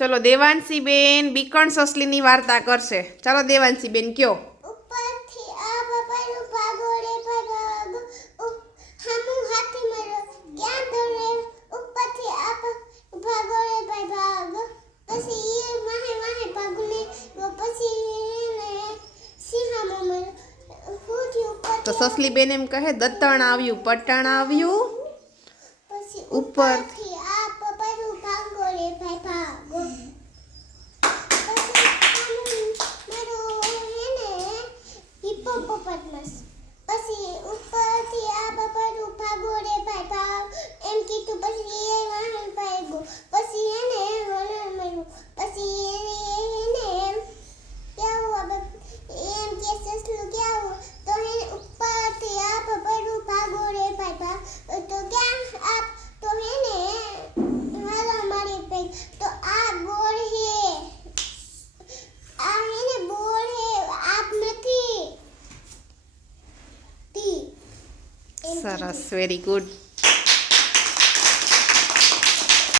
ચલો દેવાંશીબેન બીકણ સસલીની વાર્તા કરશે. ચાલો દેવાંશીબેન કયો. તો સસલીબેન એમ કહે દત્તણ આવ્યું પટણ આવ્યું? ઉપર That's very good.